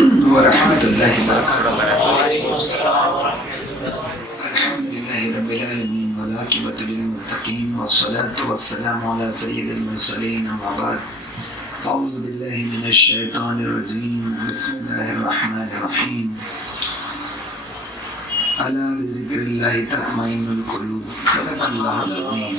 ورحمۃ اللہ وبرکاتہ۔ الحمد للہ رب العالمین والعاقبۃ للمتقین والصلاة والسلام علی سید المرسلین اما بعد اعوذ باللہ من الشیطان الرجیم بسم اللہ الرحمن الرحیم الا بذکر اللہ تطمئن القلوب صدق اللہ العظیم۔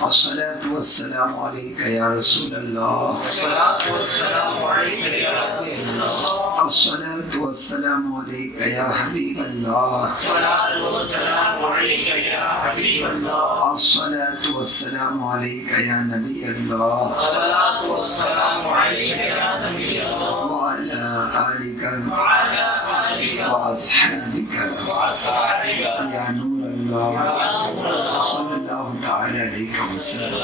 الصلاة والسلام علیک یا رسول اللہ، الصلاة والسلام علیک یا رسول اللہ، الصلاة والسلام علیک یا حبیب اللہ، الصلاة والسلام علیک یا حبیب اللہ، الصلاة والسلام علیک یا نبی اللہ، الصلاة والسلام علیک یا نبی اللہ، وعلی آلک واصحابک یا نور اللہ صلی اللہ تعالی علیہ وسلم۔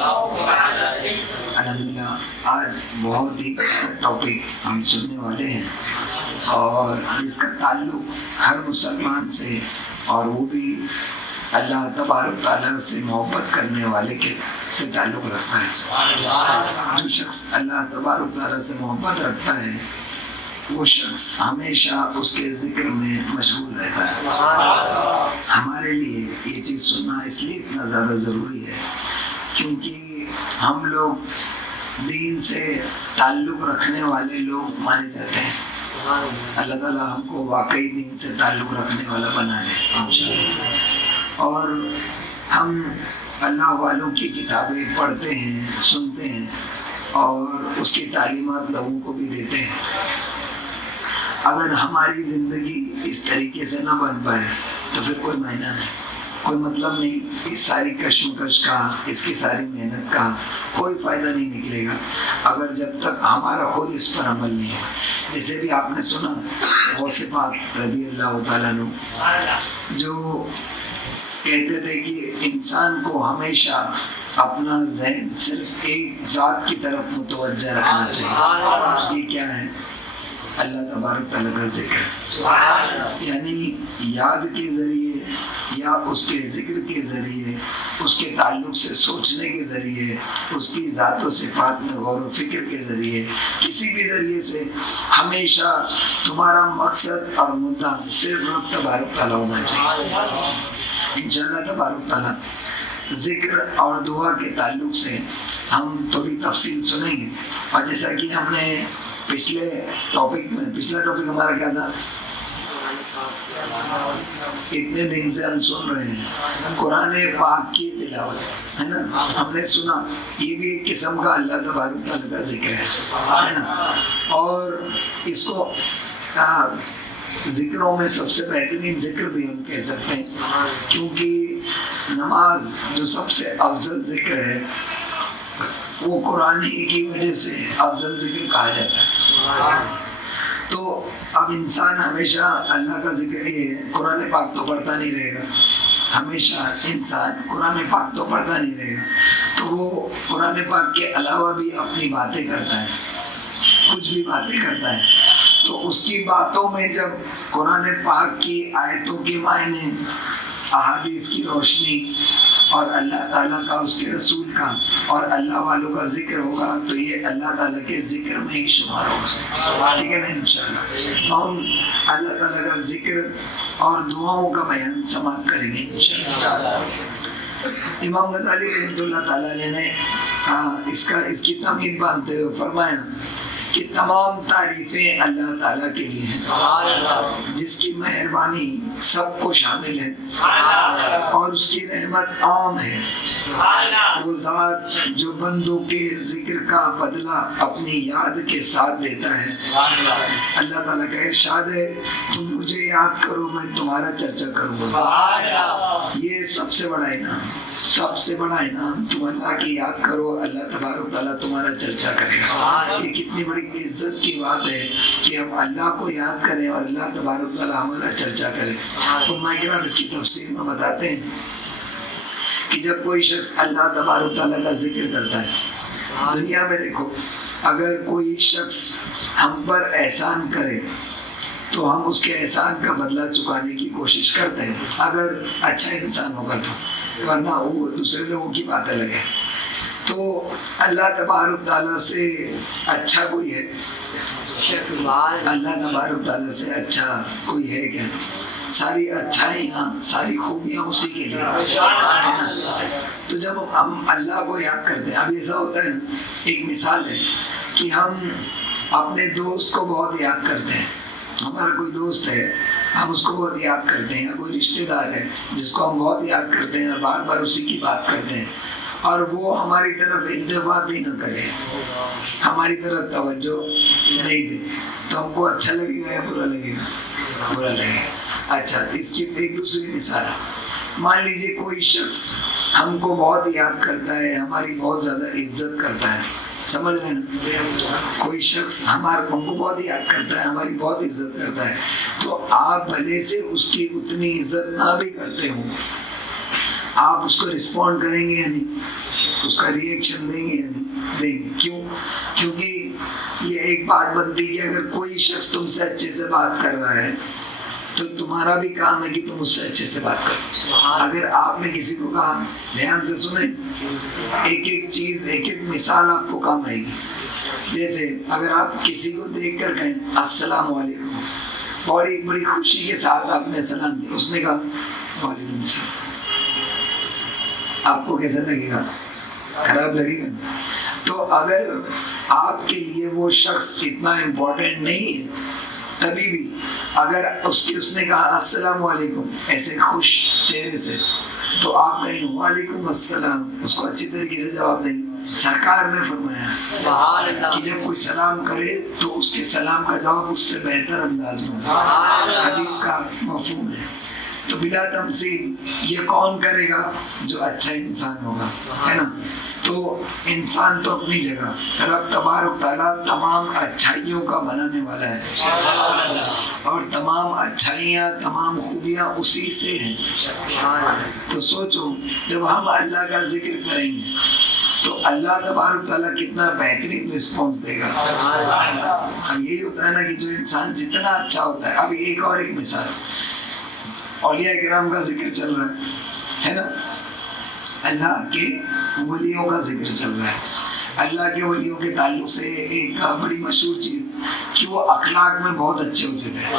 الحمدللہ آج بہت ہی ٹاپک ہم سننے والے ہیں اور جس کا تعلق ہر مسلمان سے، اور وہ بھی اللہ تبارک تعالیٰ سے محبت کرنے والے کے سے تعلق رکھتا ہے۔ جو شخص اللہ تبارک تعالیٰ سے محبت رکھتا ہے وہ شخص ہمیشہ اس کے ذکر میں مشغول رہتا ہے۔ ہمارے لیے یہ چیز سننا اس لیے اتنا زیادہ ضروری ہے کیونکہ ہم لوگ دین سے تعلق رکھنے والے لوگ مانے جاتے ہیں۔ اللہ تعالیٰ ہم کو واقعی دین سے تعلق رکھنے والا بنا دے انشاءاللہ۔ اور ہم اللہ والوں کی کتابیں پڑھتے ہیں، سنتے ہیں اور اس کی تعلیمات لوگوں کو بھی دیتے ہیں۔ اگر ہماری زندگی اس طریقے سے نہ بن پائے تو پھر کوئی معنی نہیں، کوئی مطلب نہیں۔ اس ساری کشمکش کا، اس کی ساری محنت کا کوئی فائدہ نہیں نکلے گا اگر جب تک ہمارا خود اس پر عمل نہیں ہے۔ جیسے بھی آپ نے سنا غوث پاک رضی اللہ تعالیٰ عنہ جو کہتے تھے کہ انسان کو ہمیشہ اپنا ذہن صرف ایک ذات کی طرف متوجہ رکھنا چاہیے۔ یہ کیا ہے؟ اللہ تبارک تعالیٰ کا ذکر، یعنی یاد کے ذریعے یا اس کے ذکر کے ذریعے، اس کے تعلق سے سوچنے کے ذریعے، اس کی ذات و صفات میں غور و فکر کے ذریعے، کسی بھی ذریعے سے ہمیشہ تمہارا مقصد اور مدعا صرف رب تبارک تعالیٰ ہونا چاہیے۔ انشاءاللہ تبارک تعالیٰ ذکر اور دعا کے تعلق سے ہم تھوڑی تفصیل سنیں گے۔ اور جیسا کہ ہم نے پچھلا ٹاپک ہمارا کیا تھا؟ اتنے دن سے ہم سن رہے ہیں قرآن پاک کی تلاوت، ہے نا؟ ہم نے سنا یہ بھی ایک قسم کا اللہ تبارک تعالیٰ کا ذکر ہے نا؟ اور اس کو ذکروں میں سب سے بہترین ذکر بھی ہم کہہ سکتے ہیں کیونکہ نماز جو سب سے افضل ذکر ہے وہ قرآن ہی کی وجہ سے افضل ذکر کہا جاتا ہے۔ تو اب انسان ہمیشہ اللہ کا ذکر، یہ قرآن پاک تو پڑھتا نہیں رہے گا، ہمیشہ انسان قرآن پاک تو پڑھتا نہیں رہے گا، تو وہ قرآن پاک کے علاوہ بھی اپنی باتیں کرتا ہے، کچھ بھی باتیں کرتا ہے۔ تو اس کی باتوں میں جب قرآن پاک کی آیتوں کے معنی، احادیث کی روشنی اور اللہ تعالیٰ کا، اس کے رسول کا اور اللہ والوں کا ذکر ہوگا تو یہ اللہ تعالیٰ کے ذکر میں ہی شمار ہوگا، ٹھیک ہے نا؟ انشاءاللہ تو ہم اللہ تعالیٰ کا ذکر اور دعاؤں کا بیان سماعت کریں گے انشاءاللہ۔ امام غزالی رحمۃ اللہ تعالیٰ علیہ نے اس کی تمہید باندھتے ہوئے فرمایا کہ تمام تعریفیں اللہ تعالیٰ کے لیے ہیں جس کی مہربانی سب کو شامل ہے اور اس کی رحمت عام ہے۔ وہ ذات جو بندوں کے ذکر کا بدلہ اپنی یاد کے ساتھ دیتا ہے۔ اللہ تعالیٰ کا ارشاد ہے تم مجھے یاد کرو میں تمہارا چرچا کروں گا۔ یہ سب سے بڑا انعام، سب سے بڑا انعام، تم اللہ کی یاد کرو، اللہ تبارک تعالیٰ تمہارا چرچا کرے گا۔ یہ کتنی بڑی عزت کی بات ہے کہ ہم اللہ کو یاد کریں اور اللہ تبارک تعالیٰ ہمارا چرچا کرے۔ علماء کرام اس کی تفسیر میں بتاتے ہیں کہ جب کوئی شخص اللہ تبارک تعالیٰ کا ذکر کرتا ہے، دنیا میں دیکھو اگر کوئی شخص ہم پر احسان کرے تو ہم اس کے احسان کا بدلہ چکانے کی کوشش کرتے ہیں اگر اچھا انسان ہوگا تو، ورنہ وہ دوسرے لوگوں کی بات الگ ہے۔ تو اللہ تبارک تعالیٰ سے اچھا کوئی ہے؟ اللہ تبارک تعالیٰ سے اچھا کوئی ہے کیا؟ ساری اچھائیاں ساری خوبیاں اسی کے لیے. تو جب ہم اللہ کو یاد کرتے ہیں، اب ایسا ہوتا ہے، ایک مثال ہے کہ ہم اپنے دوست کو بہت یاد کرتے ہیں. ہمارا کوئی دوست ہے، ہم اس کو بہت یاد کرتے ہیں، یا کوئی رشتہ دار ہے جس کو ہم بہت یاد کرتے ہیں اور بار بار اسی کی بات کرتے ہیں، اور وہ ہماری طرف التفات ہی نہ کرے، ہماری طرف توجہ نہیں دے، تو ہم کو اچھا لگے گا یا برا لگے گا؟ برا لگے گا. اچھا، اس کی ایک دوسری مثال ہے. مان لیجیے کوئی شخص ہم کو بہت یاد کرتا ہے، ہماری بہت زیادہ عزت کرتا ہے، سمجھ رہے ہیں؟ کوئی شخص ہم کو بہت یاد کرتا ہے، ہماری بہت عزت کرتا ہے، تو آپ بھلے سے اس کی اتنی عزت نہ بھی کرتے ہوں، آپ اس کو رسپونڈ کریں گے یا نہیں؟ اس کا ریئیکشن دیں گے یا نہیں؟ دیں گے. کیوں؟ کیونکہ یہ ایک بات بنتی ہے کہ اگر کوئی شخص تم سے اچھے سے بات کر رہا ہے تو تمہارا بھی کام ہے کہ تم اس سے اچھے سے بات کرو. اگر آپ نے کسی کو کہا، دھیان سے سنیں، ایک ایک چیز، ایک ایک مثال آپ کو کام آئے گی. جیسے اگر آپ کسی کو دیکھ کر کہیں السلام علیکم، بڑی خوشی کے ساتھ آپ نے سلام دیا، اس نے کہا وعلیکم السلام، آپ کو کیسا لگے گا؟ خراب لگے گا. تو اگر آپ کے لیے وہ شخص اتنا امپورٹنٹ نہیں ہے، تبھی بھی اگر اس نے کہا السلام علیکم ایسے خوش چہرے سے، تو آپ کہیں وعلیکم السلام، اس کو اچھی طریقے سے جواب دیں. سرکار نے فرمایا کہ جب کوئی سلام کرے تو اس کے سلام کا جواب اس سے بہتر انداز میں، حدیث کا مفہوم ہے. تو بلا تمثیل یہ کون کرے گا؟ جو اچھا انسان ہوگا، ہے نا. تو انسان تو اپنی جگہ، رب تبارک تعالیٰ تمام اچھائیوں کا بنانے والا ہے، اور تمام اچھائیاں، تمام خوبیاں اسی سے ہیں. تو سوچو، جب ہم اللہ کا ذکر کریں گے تو اللہ تبارک تعالیٰ کتنا بہترین رسپانس دے گا. اب یہی ہوتا ہے نا کہ جو انسان جتنا اچھا ہوتا ہے. اب ایک اور ایک مثال، اولیاء کرام کا ذکر چل رہا ہے نا، اللہ کے ولیوں کا ذکر چل رہا ہے. اللہ کے ولیوں کے تعلق سے ایک بڑی مشہور چیز کہ وہ اخلاق میں بہت اچھے ہوتے تھے،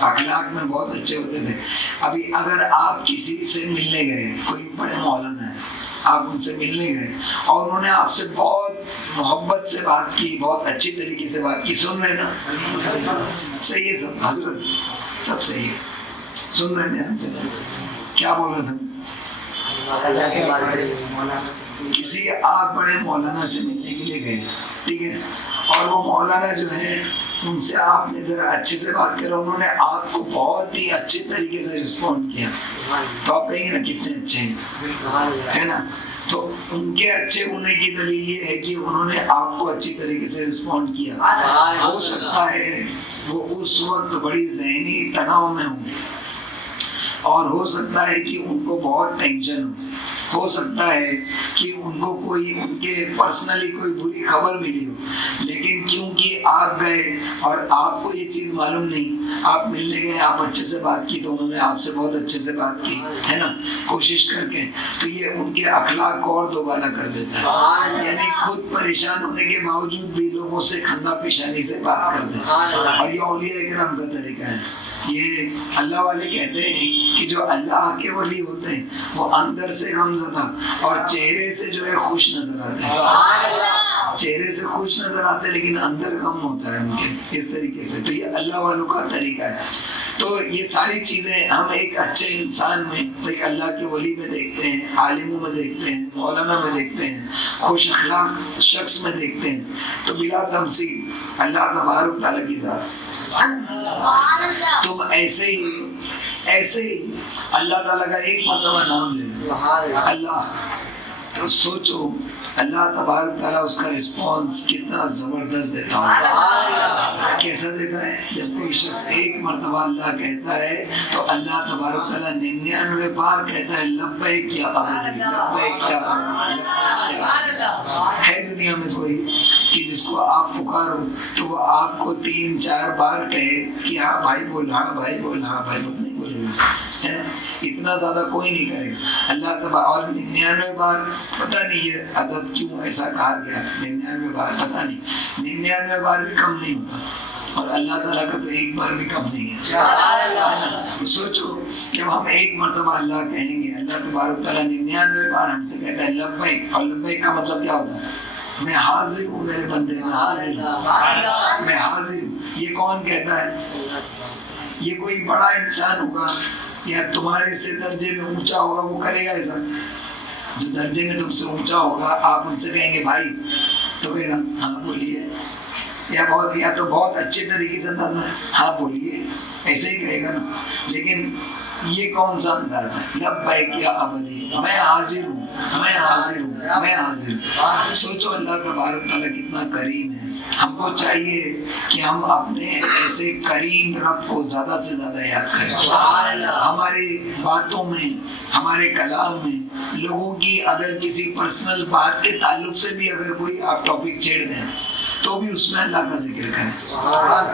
اخلاق میں بہت اچھے ہوتے تھے. ابھی اگر آپ کسی سے ملنے گئے، کوئی بڑے مولانا ہے، آپ ان سے ملنے گئے اور انہوں نے آپ سے بہت محبت سے بات کی، بہت اچھی طریقے سے بات کی، سن رہے نا؟ صحیح ہے سب حضرت، سب صحیح ہے، سن رہے دھیان سے. کیا بول رہے تھے؟ کسی آپ بڑے مولانا سے ملنے کے لیے گئے، ٹھیک ہے، اور وہ مولانا جو ہے ان سے آپ نے ذرا اچھے سے بات کرا، انہوں نے آپ کو بہت ہی اچھے طریقے سے رسپونڈ کیا، تو آپ کہیں گے نا کتنے اچھے ہیں، ہے نا. تو ان کے اچھے ہونے کی دلیل یہ ہے کہ انہوں نے آپ کو اچھی طریقے سے رسپونڈ کیا. ہو سکتا ہے وہ اس وقت بڑی ذہنی تناؤ میں ہوں، اور ہو سکتا ہے کہ ان کو بہت ٹینشن ہو سکتا ہے کہ ان کو کوئی ان کے پرسنلی کوئی بری خبر ملی ہو، لیکن کیونکہ آپ گئے اور آپ کو یہ چیز معلوم نہیں، آپ ملنے گئے، آپ اچھے سے بات کی، تو انہوں نے آپ سے بہت اچھے سے بات کی، ہے نا، کوشش کر کے. تو یہ ان کے اخلاق کو اور دوبالا کر دیتا ہے. یعنی خود پریشان ہونے کے باوجود بھی لوگوں سے خندہ پیشانی سے بات کر دیتا ہے. اور یہ اولیاء کرام کا طریقہ ہے. یہ اللہ والے کہتے ہیں کہ جو اللہ کے ولی ہوتے ہیں وہ اندر سے غمزدہ اور چہرے سے جو ہے خوش نظر آتے ہیں. چہرے سے خوش نظر آتے ہیں لیکن اندر غم ہوتا ہے ان کے، اس طریقے سے. تو یہ اللہ والوں کا طریقہ ہے. تو یہ ساری چیزیں ہم ایک اچھے انسان میں، ایک اللہ کے ولی میں دیکھتے ہیں، عالموں میں دیکھتے ہیں، مولانا میں دیکھتے ہیں، خوش اخلاق شخص میں دیکھتے ہیں. تو بلا تمثیل اللہ تبارک تعالیٰ کی ذات. تم ایسے ہی اللہ تعالیٰ کا ایک مرتبہ نام لے اللہ، تو سوچو اللہ تبارک تعالیٰ اس کا رسپانس کتنا زبردست دیتا ہے. کیسا دیتا ہے؟ جب کوئی شخص ایک مرتبہ اللہ کہتا ہے تو اللہ تبارک تعالیٰ 99 بار کہتا ہے لبیک یا عبدی، لبیک یا عبدی. ہے دنیا میں کوئی کہ جس کو آپ پکارو تو وہ آپ کو 3-4 بار کہے کہ ہاں بھائی بول، ہاں بھائی بول، ہاں بھائی بول؟ نہیں بولے. ہے نا؟ اتنا زیادہ کوئی نہیں کرے گا اللہ تبارک. اور 99 بار پتہ نہیں یہ عدد کیوں ایسا کہا گیا 99 بار پتہ نہیں 99 بار بھی کم نہیں ہوتا اور اللہ تعالیٰ کا تو ایک بار بھی کم نہیں ہے. تو سوچو جب ہم ایک مرتبہ اللہ کہیں گے اللہ تبارک تعالیٰ 99 بار ہم سے کہتا ہے لبیک. اور لبیک کا مطلب کیا ہوتا ہے؟ میں حاضر ہوں میرے بندے میں حاضر ہوں میں حاضر ہوں. یہ کون کہتا ہے؟ یہ کوئی بڑا انسان ہوگا یا تمہارے سے درجے میں اونچا ہوگا وہ کرے گا ایسا؟ جو درجے میں تم سے اونچا ہوگا آپ ان سے کہیں گے بھائی تو کہے گا ہاں بولیے یا تو بہت اچھے طریقے سے انداز میں ہاں بولیے ایسے ہی کہے گا نا. لیکن یہ کون سا انداز ہے؟ لبیک یا ابدی میں حاضر ہوں میں حاضر ہوں میں حاضر ہوں. سوچو اللہ تبارک تعالیٰ کتنا کریم ہے. ہم کو چاہیے کہ ہم اپنے ایسے کریم رب کو زیادہ سے زیادہ یاد کریں. ہماری باتوں میں ہمارے کلام میں لوگوں کی اگر کسی پرسنل بات کے تعلق سے بھی اگر کوئی آپ ٹاپک چھیڑ دیں تو بھی اس میں اللہ کا ذکر کریں.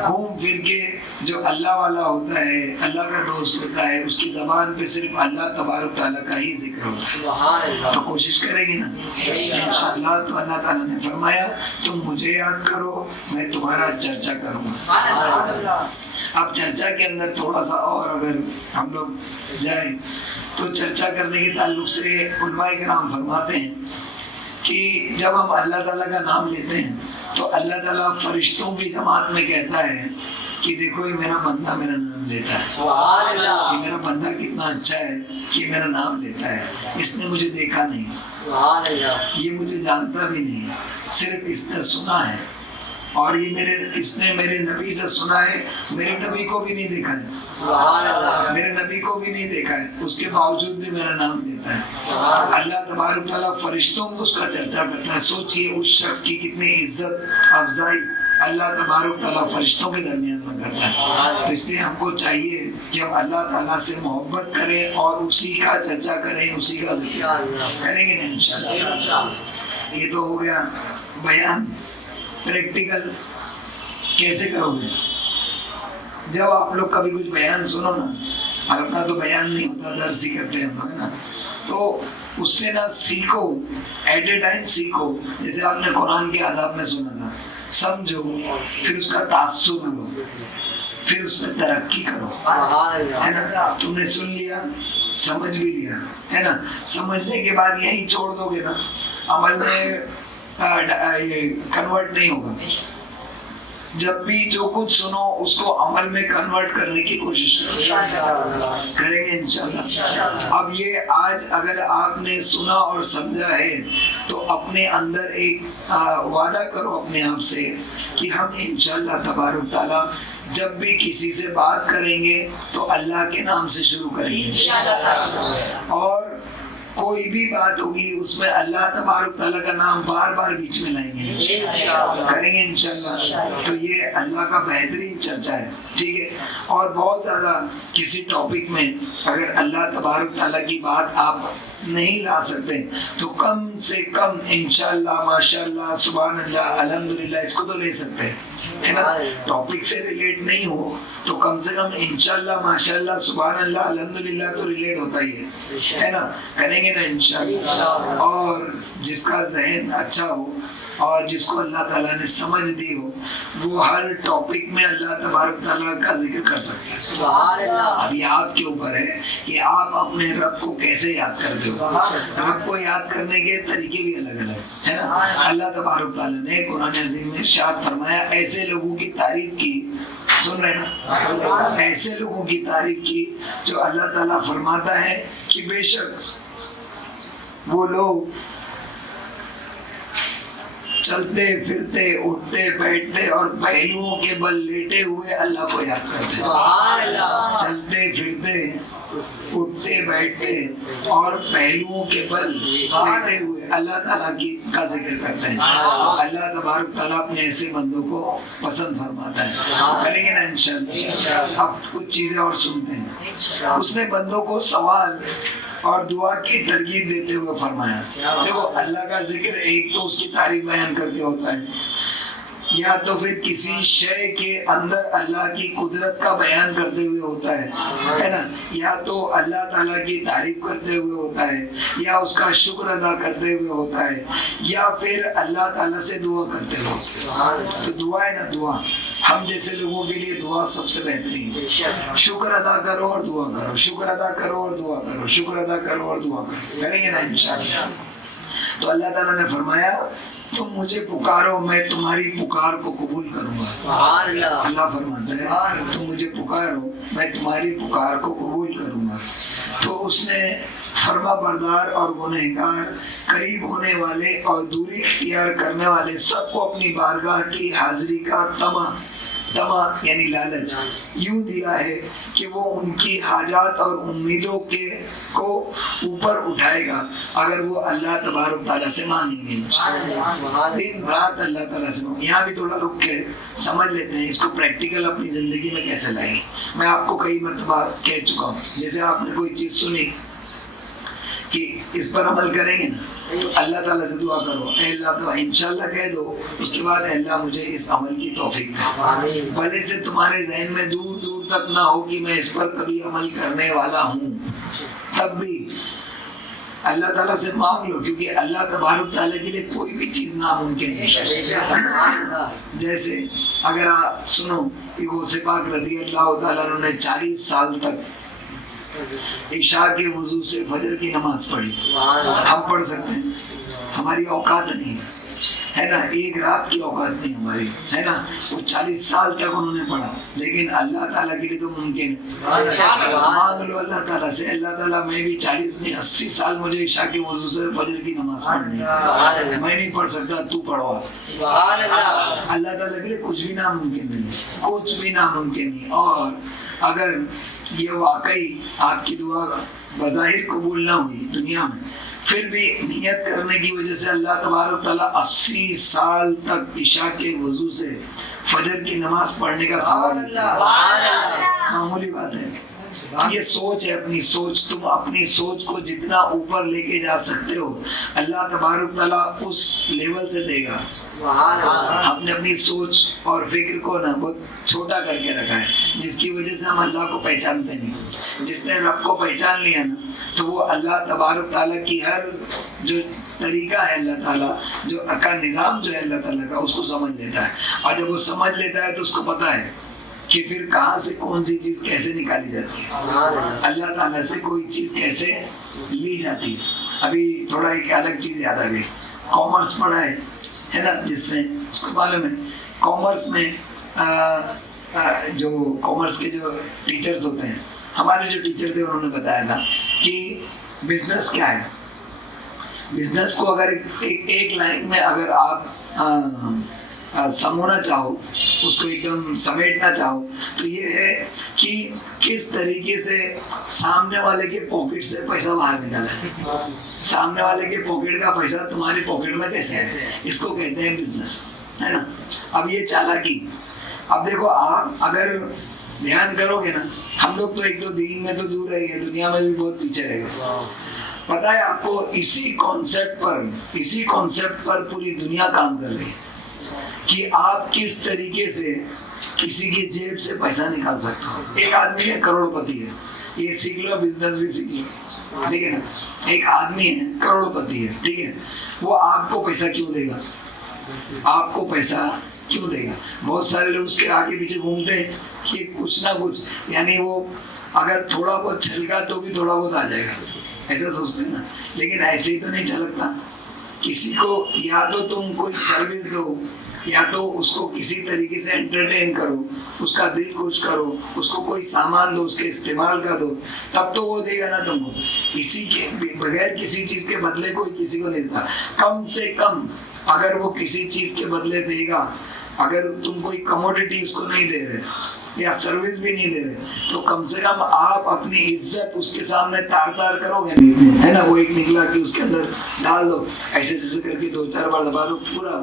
گھوم پھر کے جو اللہ والا ہوتا ہے اللہ کا دوست ہوتا ہے اس کی زبان پہ صرف اللہ تبارک تعالیٰ کا ہی ذکر ہوتا ہے. تو کوشش کریں گے نا انشاءاللہ. تو اللہ تعالیٰ نے فرمایا تم مجھے یاد کرو میں تمہارا چرچا کروں گا. اب چرچا کے اندر تھوڑا سا اور اگر ہم لوگ جائیں تو چرچا کرنے کے تعلق سے علماء کرام فرماتے ہیں کہ جب ہم اللہ تعالیٰ کا نام لیتے ہیں تو اللہ تعالیٰ فرشتوں کی جماعت میں کہتا ہے کہ دیکھو یہ میرا بندہ میرا نام لیتا ہے. یہ میرا بندہ کتنا اچھا ہے کہ میرا نام لیتا ہے. اس نے مجھے دیکھا نہیں, یہ مجھے جانتا بھی نہیں, صرف اس نے سنا ہے. اور یہ اس نے میرے نبی سے سنا ہے, میرے نبی کو بھی نہیں دیکھا ہے, میرے نبی کو بھی نہیں دیکھا ہے, اس کے باوجود بھی میرا نام لیتا ہے. اللہ تبارک تعالیٰ فرشتوں میں اس کا چرچا کرتا ہے. سوچئے اس شخص کی کتنی عزت افزائی اللہ تبارک تعالیٰ فرشتوں کے درمیان میں کرتا ہے. تو اس لیے ہم کو چاہیے کہ ہم اللہ تعالیٰ سے محبت کریں اور اسی کا چرچا کریں, اسی کا ذکر کریں گے نا انشاءاللہ. یہ تو ہو گیا بیان. پریکٹیکل کیسے کرو گے؟ جب آپ لوگ کبھی کچھ بیان سنو نا, اور اپنا تو بیان نہیں ہوتا درس ہی کرتے ہیں ہم لوگ نا, تو اس سے نا سیکھو, ایٹ اے ٹائم سیکھو. جیسے آپ نے قرآن کے آداب میں سنا تھا, سمجھو پھر اس کا تاثر لو, پھر اس میں ترقی کرو, ہے نا. تم نے سن لیا, سمجھ بھی لیا, ہے نا. سمجھنے کے بعد یہی چھوڑ دو گے نا, عمل میں کنورٹ نہیں ہوگا. جب بھی جو کچھ سنو اس کو عمل میں کنورٹ کرنے کی کوشش کریں گے انشاءاللہ. اب یہ آج اگر آپ نے سنا اور سمجھا ہے تو اپنے اندر ایک وعدہ کرو اپنے آپ سے کہ ہم انشاءاللہ تبارک تعالیٰ جب بھی کسی سے بات کریں گے تو اللہ کے نام سے شروع کریں گے, اور کوئی بھی بات ہوگی اس میں اللہ تبارک تعالیٰ کا نام بار بار بیچ میں لائیں گے, کریں گے انشاءاللہ. تو یہ اللہ کا بہترین چرچا ہے, ٹھیک ہے. اور بہت زیادہ کسی ٹاپک میں اگر اللہ تبارک تعالیٰ کی بات آپ نہیں لا سکتے تو کم سے کم انشاءاللہ ماشاءاللہ سبحان اللہ الحمدللہ اس کو تو لے سکتے ہیں نا. ٹاپک سے ریلیٹ نہیں ہو تو کم سے کم انشاءاللہ ماشاءاللہ سبحان اللہ الحمدللہ تو ریلیٹ ہوتا ہی ہے نا. کریں گے نا انشاءاللہ. اور جس کا ذہن اچھا ہو اور جس کو اللہ تعالیٰ نے سمجھ دی ہو وہ ہر ٹاپک میں اللہ تبارک تعالیٰ کا ذکر کر سکتے ہیں. اب یہ آپ کے اوپر ہے کہ آپ اپنے رب کو کیسے یاد کرتے ہو. رب کو یاد کرنے کے طریقے بھی الگ الگ ہے نا. اللہ تبارک تعالیٰ نے قرآن عظیم میں ارشاد فرمایا, ایسے لوگوں کی تعریف کی, سن رہے نا, ایسے لوگوں کی تعریف کی جو اللہ تعالیٰ فرماتا ہے کہ بے شک وہ لوگ چلتے پھرتے اٹھتے بیٹھتے اور پہلوؤں کے بل لیٹے ہوئے اللہ کو یاد کرتے ہیں. چلتے پھرتے اٹھتے بیٹھتے اور پہلوؤں کے بل لیٹے ہوئے اللہ تعالیٰ کا ذکر کرتے ہیں. اللہ تبارک تعالیٰ اپنے ایسے بندوں کو پسند فرماتا ہے. کریں گے نا انشاءاللہ. اب کچھ چیزیں اور سنتے ہیں. اس نے بندوں کو سوال اور دعا کی ترغیب دیتے ہوئے فرمایا. دیکھو اللہ کا ذکر ایک تو اس کی تعریف بیان کر کے ہوتا ہے, یا تو پھر کسی شے کے اندر اللہ کی قدرت کا بیان کرتے ہوئے ہوتا ہے نا، یا تو اللہ تعالیٰ کی تعریف کرتے ہوئے ہوتا ہے، یا اس کا شکر ادا کرتے ہوئے ہوتا ہے، یا پھر اللہ تعالیٰ سے دعا کرتے ہوئے. تو دعا ہے نا، دعا ہم جیسے لوگوں کے لیے دعا سب سے بہترین. شکر ادا کرو اور دعا کرو، شکر ادا کرو اور دعا کرو، شکر ادا کرو اور دعا کرو. کریں گے نا انشاءاللہ. تو اللہ تعالیٰ نے فرمایا تم مجھے پکارو، میں تمہاری پکار کو قبول کروں گا. اللہ فرماتا ہے تم مجھے پکارو، میں تمہاری پکار کو قبول کروں گا. تو اس نے فرما بردار اور گنہگار، قریب ہونے والے اور دوری اختیار کرنے والے سب کو اپنی بارگاہ کی حاضری کا طمع یعنی لالچ یوں دیا ہے کہ وہ ان کی حاجات اور امیدوں کو اوپر اٹھائے گا اگر وہ اللہ تبارک تعالیٰ سے مانگیں گے. دن رات اللہ تعالیٰ سے مانگیں. یہاں بھی تھوڑا رک کے سمجھ لیتے ہیں اس کو پریکٹیکل اپنی زندگی میں کیسے لائیں. میں آپ کو کئی مرتبہ کہہ چکا ہوں، جیسے آپ نے کوئی چیز سنی کہ اس پر عمل کریں گے نا، تو اللہ تعالیٰ سے دعا کرو، اے اللہ تو انشاءاللہ کہہ دو، اس کے بعد اے اللہ مجھے اس عمل کی توفیق دے. بھلے سے تمہارے ذہن میں دور دور تک نہ ہو کہ میں اس پر کبھی عمل کرنے والا ہوں، تب بھی اللہ تعالیٰ سے مانگ لو، کیونکہ اللہ تبارک تعالیٰ کے لیے کوئی بھی چیز ناممکن نہیں. جیسے اگر آپ سنو کہ غوث پاک رضی اللہ تعالیٰ عنہ نے 40 سال تک عشاء کے وضو سے فجر کی نماز پڑھی. ہم پڑھ سکتے ہیں، ہماری اوقات نہیں ہے نا، ایک رات کی اوقات نہیں ہماری ہے نا. وہ 40 سال تک انہوں نے پڑھا، لیکن اللہ تعالیٰ کے لیے تو ممکن ہے. مانگ لو اللہ تعالیٰ سے، اللہ تعالیٰ میں بھی 40 نہیں 80 سال مجھے عشاء کے وضو سے فجر کی نماز پڑھنی ہے، میں نہیں پڑھ سکتا، تو پڑھوا. اللہ تعالیٰ کے لیے کچھ بھی ناممکن نہیں، کچھ بھی ناممکن نہیں. اور اگر یہ واقعی آپ کی دعا بظاہر قبول نہ ہوئی دنیا میں، پھر بھی نیت کرنے کی وجہ سے اللہ تبارک تعالیٰ 80 سال تک عشاء کے وضو سے فجر کی نماز پڑھنے کا سوال معمولی بات ہے. یہ سوچ ہے، اپنی سوچ. تم اپنی سوچ کو جتنا اوپر لے کے جا سکتے ہو اللہ تبارک تعالیٰ اس لیول سے دے گا. ہم نے اپنی سوچ اور فکر کو نا بہت چھوٹا کر کے رکھا ہے، جس کی وجہ سے ہم اللہ کو پہچانتے نہیں. جس نے رب کو پہچان لیا نا، تو وہ اللہ تبارک تعالیٰ کی ہر جو طریقہ ہے اللہ تعالیٰ جو کا نظام جو ہے اللہ تعالیٰ کا، اس کو سمجھ لیتا ہے. اور جب وہ سمجھ لیتا ہے تو اس کو پتہ ہے کہ پھر کہاں سے کون سی چیز کیسے نکالی جاتی ہے، اللہ تعالیٰ سے کوئی چیز کیسے لی جاتی ہے. ابھی تھوڑا ایک الگ چیز یاد آ گئی. کامرس پڑھا ہے نا جس نے، اس کو معلوم ہے کامرس میں جو کامرس کے جو ٹیچرز ہوتے ہیں، ہمارے جو ٹیچر تھے انہوں نے بتایا تھا کہ بزنس کیا ہے. بزنس کو اگر ایک لائن میں اگر آپ سمونا چاہو، اس کو ایک دم سمیٹنا چاہو، تو یہ ہے کہ کس طریقے سے سامنے والے کے پاکٹ سے پیسہ باہر نکالا ہے. سامنے والے کے پاکٹ کا پیسہ تمہاری پاکٹ میں کیسے ہے، اس کو کہتے ہیں بزنس، ہے نا. اب یہ چالاکی، اب دیکھو آپ اگر دھیان کرو گے نا، ہم لوگ تو ایک دو دین میں تو دور رہ گئے، دنیا میں بھی بہت پیچھے رہ گئے. پتہ ہے آپ کو اسی کانسیپٹ پر پوری دنیا کام کر رہی ہے کہ آپ کس طریقے سے کسی کی جیب سے پیسہ نکال سکتے ہو. ایک آدمی ہے کروڑ پتی ہے، یہ سیکھ لو، بزنس بھی سیکھ لو، ٹھیک ہے نا. ایک آدمی ہے کروڑ پتی ہے، ٹھیک ہے، وہ آپ کو پیسہ کیوں دے گا؟ آپ کو پیسہ کیوں دے گا؟ بہت سارے لوگ اس کے آگے پیچھے گھومتے ہیں کہ کچھ نہ کچھ، یعنی وہ اگر تھوڑا بہت چھلکا تو بھی تھوڑا بہت آ جائے گا، ایسا سوچتے ہیں نا. لیکن ایسے ہی تو نہیں چھلکتا. کسی کو یا تو تم کوئی سروس دو، یا تو اس کو کسی طریقے سے انٹرٹین کرو، اس کا دل خوش کرو، اس کو کوئی سامان دو، اس کے استعمال کا دو، تب تو وہ دے گا نا تم کو. اسی کے بغیر کسی چیز کے بدلے کوئی کسی کو نہیں دیتا. کم سے کم اگر وہ کسی چیز کے بدلے دے گا، اگر تم کوئی کموڈیٹی اس کو نہیں دے رہے یا سروس بھی نہیں دے رہے، تو کم سے کم آپ اپنی عزت اس کے سامنے تار تار کرو گے، ہے نا. وہ ایک نکلا کہ اس کے اندر ڈال دو، ایسے ایسے کر کے 2-4 بار دبا دو، پورا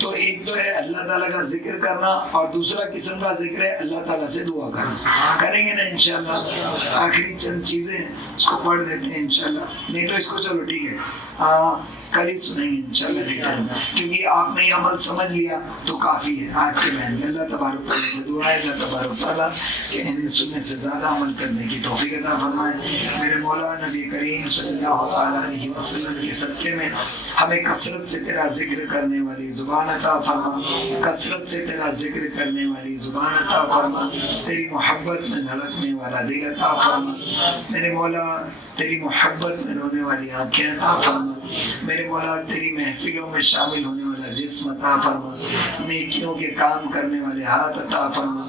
تو ایک تو ہے اللہ تعالیٰ کا ذکر کرنا اور دوسرا قسم کا ذکر ہے اللہ تعالیٰ سے دعا کرنا. کریں گے نا انشاءاللہ. آخری چند چیزیں اس کو پڑھ دیتے ہیں انشاءاللہ, نہیں تو اس کو چلو ٹھیک ہے کل ہی سنیں گے انشاءاللہ, کیونکہ آپ نے یہ عمل سمجھ لیا تو کافی ہے آج کے بیان میں. اللہ تبارک تعالیٰ سے دعا ہے اللہ تبارک تعالیٰ کہ انہیں سننے سے زیادہ عمل کرنے کی توفیق عطا فرمائے. میرے مولا نبی کریم صلی اللہ تعالیٰ علیہ وسلم کے صدقے میں ہمیں کثرت سے تیرا ذکر کرنے والی زبان عطا فرما, کثرت سے تیرا ذکر کرنے والی زبان عطا فرما, تیری محبت میں دھڑکنے والا دل عطا فرما. میرے مولا تیری محبت میں رونے والی آنکھیں عطا فرما. میرے مولا تیری محفلوں میں شامل ہونے والا جسم عطا فرما. نیکیوں کے کام کرنے والے ہاتھ عطا فرما.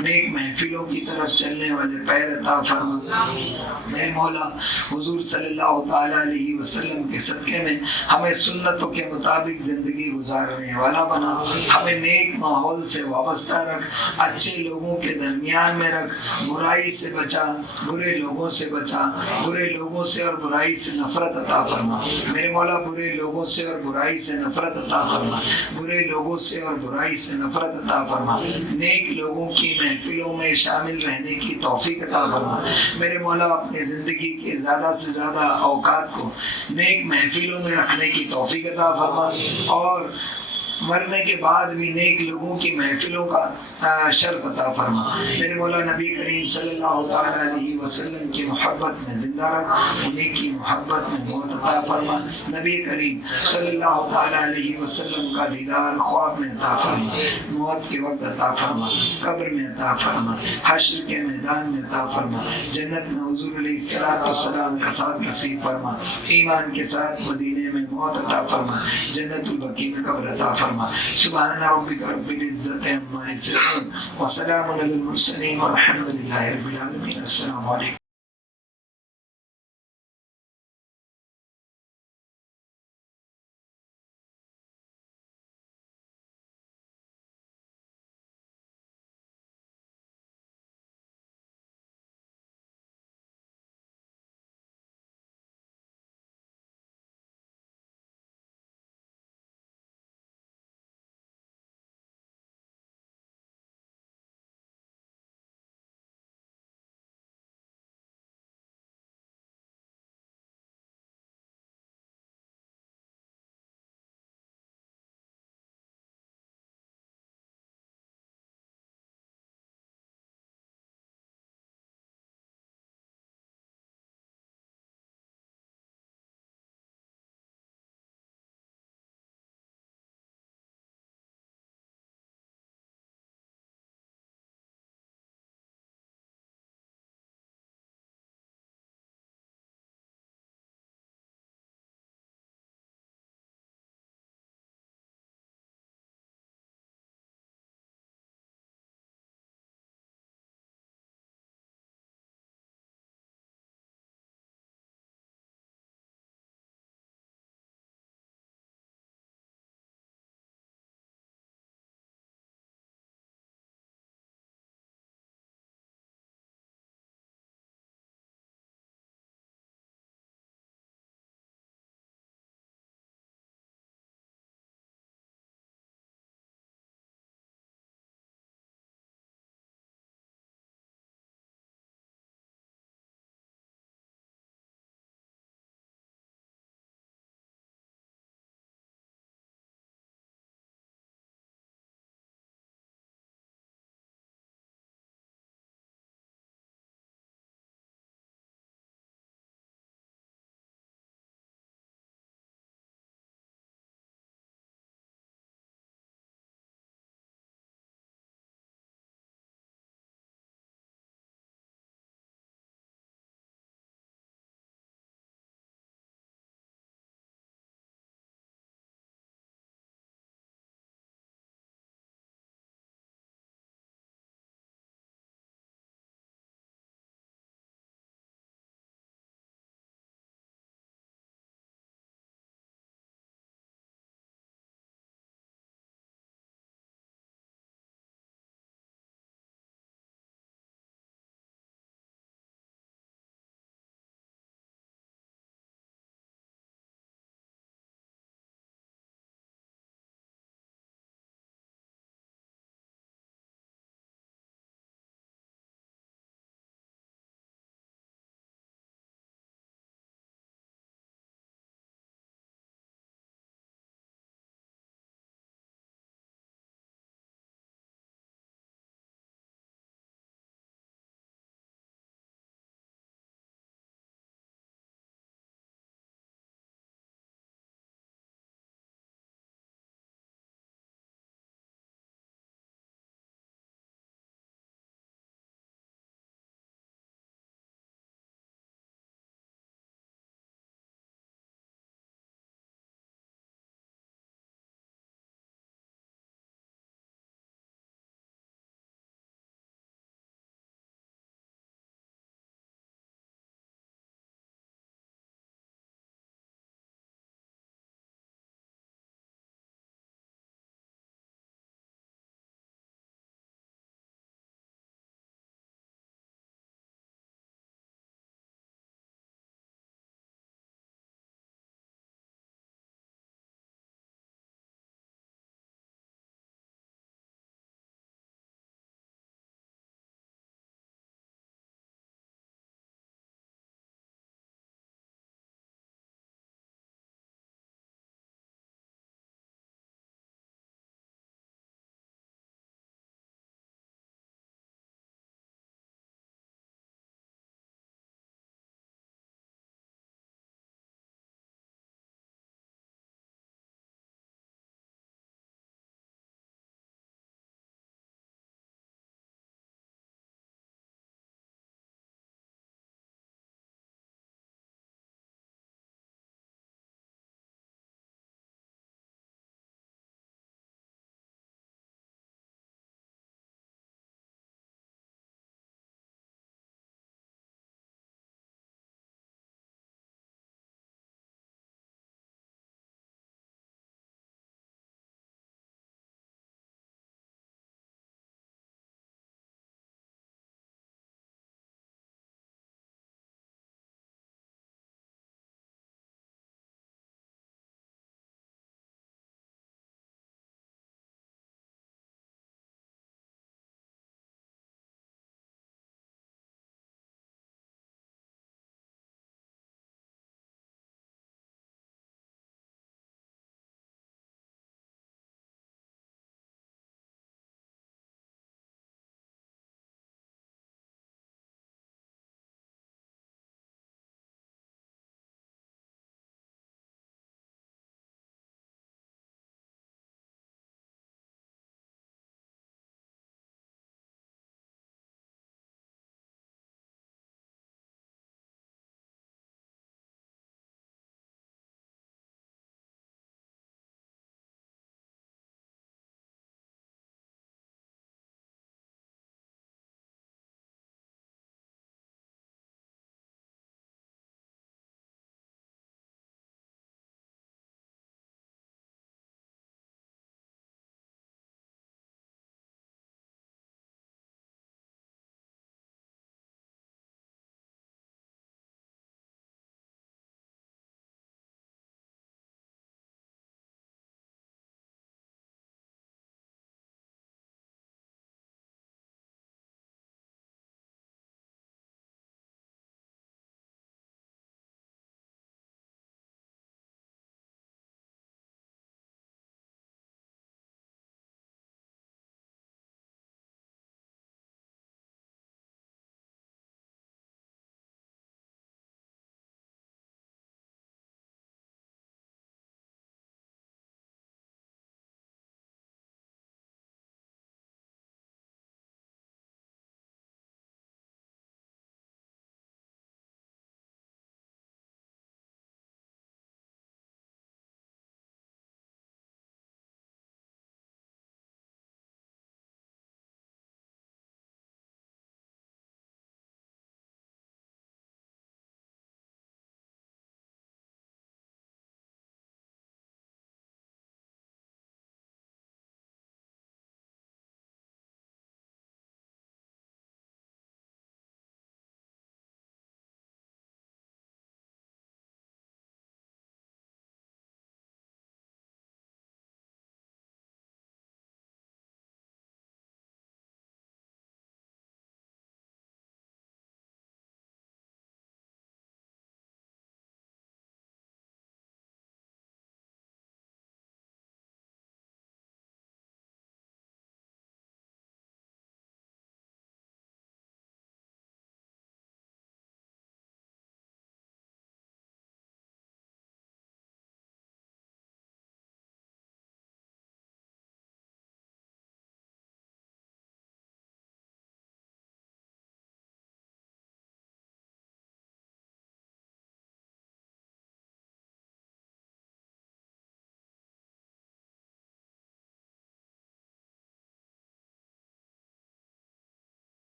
نیک محفلوں کی طرف چلنے والے پیر عطا فرما. میرے مولا حضور صلی اللہ تعالیٰ علیہ وسلم کے صدقے میں ہمیں سنتوں کے مطابق زندگی گزارنے والا بنا. ہمیں نیک ماحول سے وابستہ رکھ, اچھے لوگوں کے درمیان میں رکھ. برائی سے بچا, برے لوگوں سے بچا. برے لوگوں سے اور برائی سے نفرت عطا فرما. میرے مولا برے لوگوں سے اور برائی سے نفرت عطا فرما. برے لوگوں سے اور برائی سے نفرت عطا فرما. نیک لوگوں کی محفلوں میں شامل رہنے کی توفیق عطا فرما. میرے مولا اپنے زندگی کے زیادہ سے زیادہ اوقات کو نیک محفلوں میں رکھنے کی توفیق عطا فرما, اور مرنے کے بعد بھی نیک لوگوں کی محفلوں کا شرف عطا فرما. میرے مولا نبی کریم صلی اللہ تعالیٰ علیہ وسلم کی محبت میں زندہ رکھ, انہیں کی محبت میں موت عطا فرما. نبی کریم صلی اللہ تعالیٰ علیہ وسلم کا دیدار خواب میں عطا فرما, موت کے وقت عطا فرما, قبر میں عطا فرما, حشر کے میدان میں عطا فرما. جنت میں حضور علیہ السلام کا ساتھ نصیب فرما. ایمان کے ساتھ مدینے میں موت عطا فرما. جنت البقیع میں قبر عطا فرما. سبحان ربک رب العزت عما یصفون وسلام علی المرسلین والحمد للہ رب العالمین. السلام علیکم.